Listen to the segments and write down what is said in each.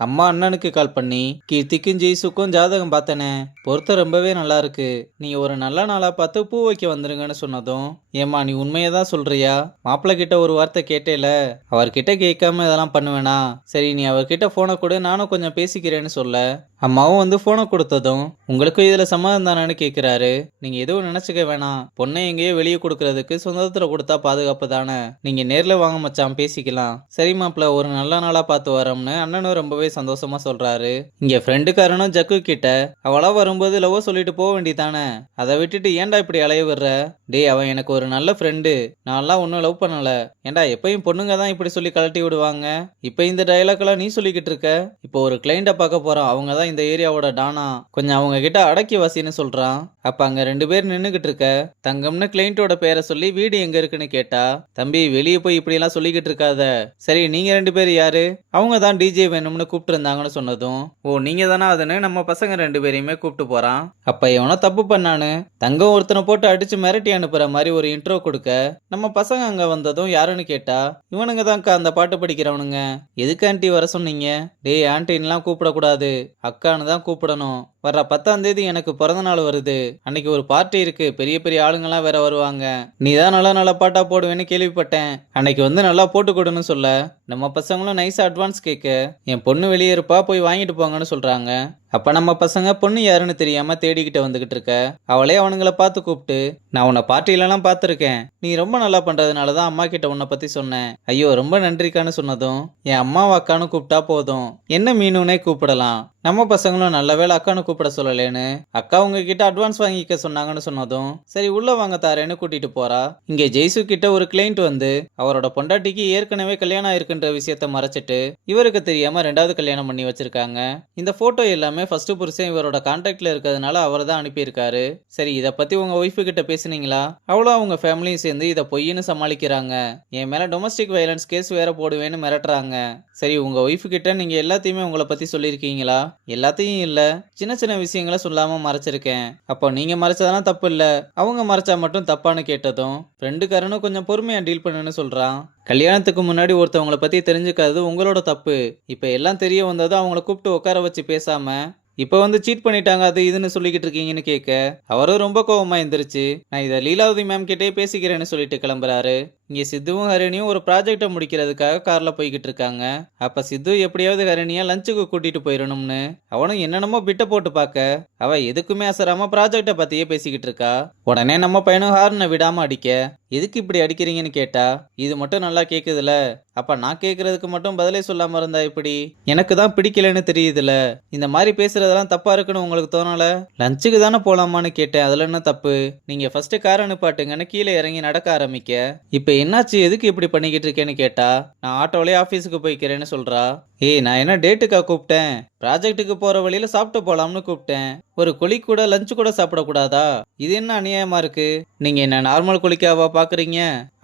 அம்மா அண்ணனுக்கு கால் பண்ணி கீர்த்திக்கும் ஜெய்சுக்கும் ஜாதகம் பார்த்தனே, பொருத்தம் ரொம்பவே நல்லா இருக்கு. நீங்க ஒரு நல்ல நாளா பார்த்து பூ வைக்க வந்துருங்கன்னு சொன்னதும், ஏம்மா நீ உண்மையை தான் சொல்றியா? மாப்பிள்ளை கிட்ட ஒரு வார்த்தை கேட்டேல, அவர்கிட்ட கேட்காம இதெல்லாம் பண்ணுவேனா? சரி நீ அவர்கிட்ட போனை கொடு, நானும் கொஞ்சம் பேசிக்கிறேன்னு சொல்ல, அம்மாவும் வந்து போனை கொடுத்ததும் உங்களுக்கும் இதுல சம்மதம் தானேன்னு கேட்கிறாரு. நீங்க எதுவும் நினைச்சுக்க வேணாம், பொண்ணை எங்கேயோ வெளியே கொடுக்கறதுக்கு சொந்தத்துல கொடுத்தா பாதுகாப்பு தானே, நீங்க நேர்ல வாங்க மச்சான் பேசிக்கலாம். சரி மாப்பிள்ள ஒரு நல்ல நாளா பார்த்து வரோம்னு அண்ணனும் ரொம்பவே சந்தோஷமா சொல்றாரு. இங்க ஃப்ரெண்டுக்காரனும் ஜக்கு கிட்ட அவளா வரும்போது லவ் சொல்லிட்டு போக வேண்டியதானே, அதை விட்டுட்டு ஏன்டா இப்படி அலைய விடுற? டேய் அவன் எனக்கு ஒரு நல்ல ஃப்ரெண்டு, நான்லாம் ஒன்னும் லவ் பண்ணல. ஏன்டா எப்பயும் பொண்ணுங்க தான் இப்படி சொல்லி கழட்டி விடுவாங்க, இப்ப இந்த டைலாக் எல்லாம் நீ சொல்லிக்கிட்டு இருக்க? இப்போ ஒரு கிளைண்ட பார்க்க போறோம், அவங்க தான் இந்த ஏரியாவோட டானா, கொஞ்சம் அவங்க கிட்ட அடக்கி வாசின்னு சொல்றான். அப்ப அங்க 2 பேர் நின்னுகிட்டு இருக்க, தங்கம்னு கிளைண்டோட பேரை சொல்லி வீடு எங்க இருக்குன்னு கேட்டா, தம்பி வெளியே போய் இப்படி எல்லாம் சொல்லிக்கிட்டு இருக்காத. சரி நீங்க 2 பேர் யாரு? அவங்க தான் டிஜே வேணும்னு கூப்பிட்டு இருந்தாங்கன்னு சொன்னதும், ஓ நீங்க தானே அதுன்னு நம்ம பசங்க 2 பேரையுமே கூப்பிட்டு போறான். அப்ப எவனோ தப்பு பண்ணானு தங்கம் ஒருத்தனை போட்டு அடிச்சு மிரட்டி அனுப்புற மாதிரி ஒரு இன்ட்ரோ கொடுக்க, நம்ம பசங்க அங்க வந்ததும் யாருன்னு கேட்டா, இவனுங்க தான்க்கா அந்த பாட்டு படிக்கிறவனுங்க. எதுக்கு ஆண்டி வர சொன்னீங்க? டேய் ஆண்டின்லாம் கூப்பிடக்கூடாது, அக்கான்னு தான் கூப்பிடணும். வர்ற 10ஆம் தேதி எனக்கு பிறந்த நாள் வருது, அன்னைக்கு ஒரு பார்ட்டி இருக்கு, பெரிய பெரிய ஆளுங்கெல்லாம் வேற வருவாங்க. நீ தான் நல்ல நல்ல பாட்டா போடுவேன்னு கேள்விப்பட்டேன், அன்னைக்கு வந்து நல்லா போட்டு கொடுன்னு சொல்ல, நம்ம பசங்களும் நைஸா அட்வான்ஸ் கேட்க, என் பொண்ணு வெளியே இருப்பா போய் வாங்கிட்டு போங்கன்னு சொல்றாங்க. அப்ப நம்ம பசங்க பொண்ணு யாருன்னு தெரியாம தேடிக்கிட்டு வந்துகிட்டு இருக்க, அவளே அவனுங்களை பார்த்து கூப்பிட்டு, நான் உன்னை பார்ட்டிலலாம் பார்த்துருக்கேன், நீ ரொம்ப நல்லா பண்றதுனாலதான் அம்மா கிட்ட உன்னை பத்தி சொன்னேன், ஐயோ ரொம்ப நன்றிக்கான்னு சொன்னதும், என் அம்மாவை அக்கான்னு கூப்பிட்டா போதும், என்ன மீனுனே கூப்பிடலாம். நம்ம பசங்களும் நல்ல வேலை அக்கான்னு கூப்பிட சொல்லலேன்னு அக்கா உங்ககிட்ட அட்வான்ஸ் வாங்கிக்க சொன்னாங்கன்னு சொன்னதும், சரி உள்ள வாங்க தாரேன்னு கூட்டிட்டு போறா. இங்க ஜெய்சு கிட்ட ஒரு கிளைண்ட் வந்து அவரோட பொண்டாட்டிக்கு ஏற்கனவே கல்யாணம் ஆயிருக்குன்ற விஷயத்த மறைச்சிட்டு இவருக்கு தெரியாம 2வது கல்யாணம் பண்ணி வச்சிருக்காங்க. இந்த போட்டோ எல்லாமே ஃபர்ஸ்ட் புருஷன் இவரோட கான்டாக்ட்ல இருக்கிறதுனால அவர் தான் அனுப்பியிருக்காரு. சரி இதை பத்தி உங்க ஒய்ஃபு கிட்ட பேசுனீங்களா? அவ்வளோ அவங்க ஃபேமிலியும் சேர்ந்து இதை பொய்ன்னு சமாளிக்கிறாங்க, என் மேல டொமஸ்டிக் வயலன்ஸ் கேஸ் வேற போடுவேன்னு மிரட்டுறாங்க. சரி உங்க ஒய்ஃபு கிட்ட நீங்க எல்லாத்தையுமே உங்களை பத்தி சொல்லியிருக்கீங்களா? எல்லாத்தையும் இல்ல, சின்ன சின்ன விஷயங்களை சொல்லாம மறைச்சிருக்கேன். அப்போ நீங்க மறைச்சதெல்லாம் தப்பு இல்ல, அவங்க மறைச்சா மட்டும் தப்பான்னு கேட்டதும் ஃப்ரெண்டுக்காரனும் கொஞ்சம் பொறுமையா டீல் பண்ணுன்னு சொல்றான். கல்யாணத்துக்கு முன்னாடி ஒருத்தவங்களை பத்தி தெரிஞ்சுக்காதது உங்களோட தப்பு, இப்ப எல்லாம் தெரிய வந்ததும் அவங்கள கூப்பிட்டு உட்கார வச்சு பேசாம இப்ப வந்து சீட் பண்ணிட்டாங்க அது இதுன்னு சொல்லிக்கிட்டு இருக்கீங்கன்னு கேட்க, அவரும் ரொம்ப கோவமா எந்திரிச்சு, நான் இதை லீலாவதி மேம் கிட்டே பேசிக்கிறேன்னு சொல்லிட்டு கிளம்புறாரு. இங்க சித்துவும் ஹரிணியும் ஒரு ப்ராஜெக்டை முடிக்கிறதுக்காக கார்ல போய்கிட்டு இருக்காங்க. அப்ப சித்து எப்படியாவது ஹரிணியா லஞ்சுக்கு கூட்டிட்டு போயிடணும்னு அவனும் என்னென்னமோ பிட்ட போட்டு பார்க்க, அவ எதுக்குமே அசராம ப்ராஜெக்டை பத்தியே பேசிக்கிட்டு இருக்கா. உடனே நம்ம பையனும் ஹார்னை விடாம அடிக்க, எதுக்கு இப்படி அடிக்கிறீங்கன்னு கேட்டா, இது மட்டும் நல்லா கேக்குதுல, அப்ப நான் கேக்குறதுக்கு மட்டும் பதிலே சொல்லாம இருந்தா இப்படி, எனக்கு தான் பிடிக்கலன்னு தெரியுதுல, இந்த மாதிரி பேசுறதெல்லாம் தப்பா இருக்குன்னு உங்களுக்கு தோணல? லஞ்சுக்கு தானே போலாமான்னு கேட்டேன், அதுல என்ன தப்பு? நீங்க ஃபர்ஸ்ட் கார் அனுப்பாட்டுங்கன்னு கீழே இறங்கி நடக்க ஆரம்பிக்க, இப்ப என்னாச்சு எதுக்கு இப்படி பண்ணிக்கிட்டு இருக்கேன்னு கேட்டா, நான் ஆட்டோலயே ஆபீஸுக்கு போய்க்கிறேன்னு சொல்றா. ஏய் நான் என்ன டேட்டுக்கா கூப்பிட்டேன், ப்ராஜெக்ட்டுக்கு போற வழியில சாப்பிட்டு போலாம்னு கூப்பிட்டேன், ஒரு கொலி கூட லஞ்ச் கூட சாப்பிடக்கூடாதா? இது என்ன அநியாயமா இருக்கு? நீங்க என்ன நார்மல் கொலிக்காவா பாக்குறீங்க?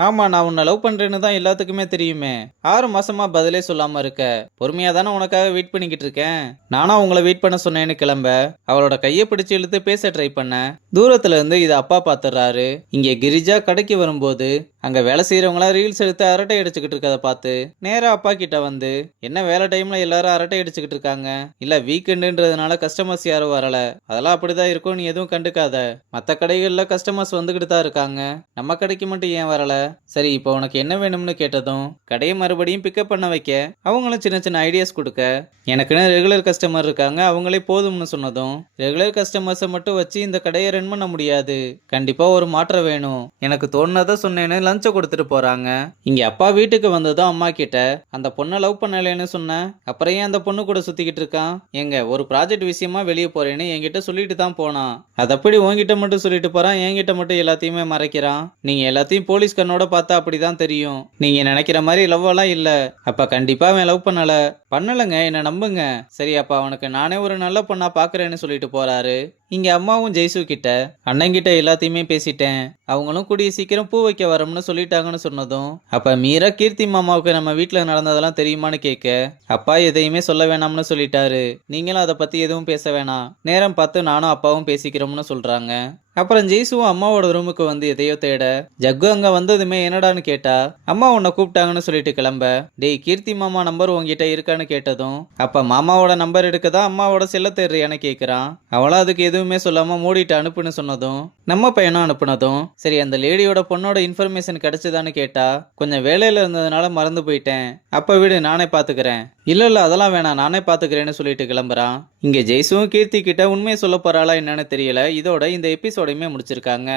ஆமா நான் உன்னை லவ் பண்றேன்னு தான் எல்லாத்துக்குமே தெரியுமே, 6 மாசமா பதிலே சொல்லாம இருக்க, பொறுமையா தானே உனக்காக வெயிட் பண்ணிக்கிட்டு இருக்கேன், நானா உங்களை வெயிட் பண்ண சொன்னேன்னு கிளம்ப அவளோட கையை பிடிச்சு இழுத்து பேச ட்ரை பண்ண, தூரத்துல இருந்து இதை அப்பா பாத்துறாரு. இங்க கிரிஜா கடைக்கு வரும்போது அங்க வேலை செய்யறவங்களா ரீல்ஸ் எடுத்து அரட்டை அடிச்சுக்கிட்டு இருக்கத பார்த்து நேரா அப்பா கிட்ட வந்து, என்ன வேலை டைம்ல எல்லாரும் அரட்டை அடிச்சுக்கிட்டு இருக்காங்க, இல்ல வீக்கெண்டுன்றதுனால கஸ்டமர்ஸ் யாரும் வரல, அதெல்லாம் அப்படிதான் இருக்கும், நீ எதுவும் கண்டுக்காத, மத்த கடைகள்ல கஸ்டமர்ஸ் வந்துகிட்டு தான் இருக்காங்க, நம்ம கடைக்கு மட்டும் ஏன் வரல? சரி இப்போ உனக்கு என்ன வேணும்னு கேட்டதும் கடையை மறுபடியும் பிக்கப் பண்ண வைக்க அவங்களும் சின்ன சின்ன ஐடியாஸ் கொடுக்க, எனக்குன்னு ரெகுலர் கஸ்டமர் இருக்காங்க அவங்களே போதும்னு சொன்னதும், ரெகுலர் கஸ்டமர்ஸை மட்டும் வச்சு இந்த கடையை ரன் பண்ண முடியாது, கண்டிப்பா ஒரு மாற்றம் வேணும், எனக்கு தோணுனதை சொன்னேன்னு லஞ்ச கொடுத்துட்டு போறாங்க. இங்க அப்பா வீட்டுக்கு வந்ததும் அம்மா கிட்ட, அந்த பொண்ணை லவ் பண்ணலன்னு சொன்ன, அப்புறம் ஏன் அந்த பொண்ணு கூட சுத்திக்கிட்டு இருக்கான்? எங்க ஒரு ப்ராஜெக்ட் விஷயமா வெளியே போறேன்னு என்கிட்ட சொல்லிட்டு தான் போனான், அது அப்படி உன்கிட்ட மட்டும் சொல்லிட்டு போறான், என்கிட்ட மட்டும் எல்லாத்தையுமே மறைக்கிறான், நீங்க எல்லாத்தையும் போலீஸ் கண்ணோட பார்த்தா அப்படிதான் தெரியும், நீங்க நினைக்கிற மாதிரி லவ் எல்லாம் இல்ல, அப்ப கண்டிப்பா அவன் லவ் பண்ணலங்க என்ன நம்புங்க. சரி அப்ப அவனுக்கு நானே ஒரு நல்ல பொண்ணா பாக்குறேன்னு சொல்லிட்டு போறாரு. இங்க அம்மாவும் ஜெய்சு கிட்ட, அண்ணங்கிட்ட எல்லாத்தையுமே பேசிட்டேன், அவங்களும் கூடிய சீக்கிரம் பூ வைக்க வரோம்னு சொல்லிட்டாங்கன்னு சொன்னதும், அப்ப மீரா கீர்த்தி மாமாவுக்கு நம்ம வீட்டுல நடந்ததெல்லாம் தெரியுமான்னு கேட்க, அப்பா எதையுமே சொல்ல வேணாம்னு சொல்லிட்டாரு, நீங்களும் அதை பத்தி எதுவும் பேச வேணாம், நேரம் பார்த்து நானும் அப்பாவும் பேசிக்கிறோம்னு சொல்றாங்க. அப்புறம் ஜெய்சுவும் அம்மாவோட ரூமுக்கு வந்து எதையோ தேட ஜக்கு அங்க வந்ததுமே என்னடான்னு கேட்டா அம்மா உன்னை கூப்பிட்டாங்கன்னு சொல்லிட்டு கிளம்ப டேய் கீர்த்தி மாமா நம்பர் உங்ககிட்ட இருக்கான்னு கேட்டதும் அப்ப மாமாவோட நம்பர் எடுக்கதான் அம்மாவோட செல்ல தேடுறியான்னு கேக்குறான். அவளும் அதுக்கு எதுவுமே சொல்லாம மூடிட்டு அனுப்புன்னு சொன்னதும் நம்ம பையனும் அனுப்புனதும் சரி அந்த லேடியோட பொண்ணோட இன்ஃபர்மேஷன் கிடைச்சதான்னு கேட்டா கொஞ்சம் வேலையில இருந்ததுனால மறந்து போயிட்டேன், அப்ப விடு நானே பாத்துக்கிறேன். இல்ல அதெல்லாம் வேணாம் நானே பாத்துக்கிறேன்னு சொல்லிட்டு கிளம்புறான். இங்க ஜெய்சுவும் கீர்த்தி கிட்ட உண்மையை சொல்ல போறாளா என்னன்னு தெரியல. இதோட இந்த எபிசோடையுமே முடிச்சிருக்காங்க.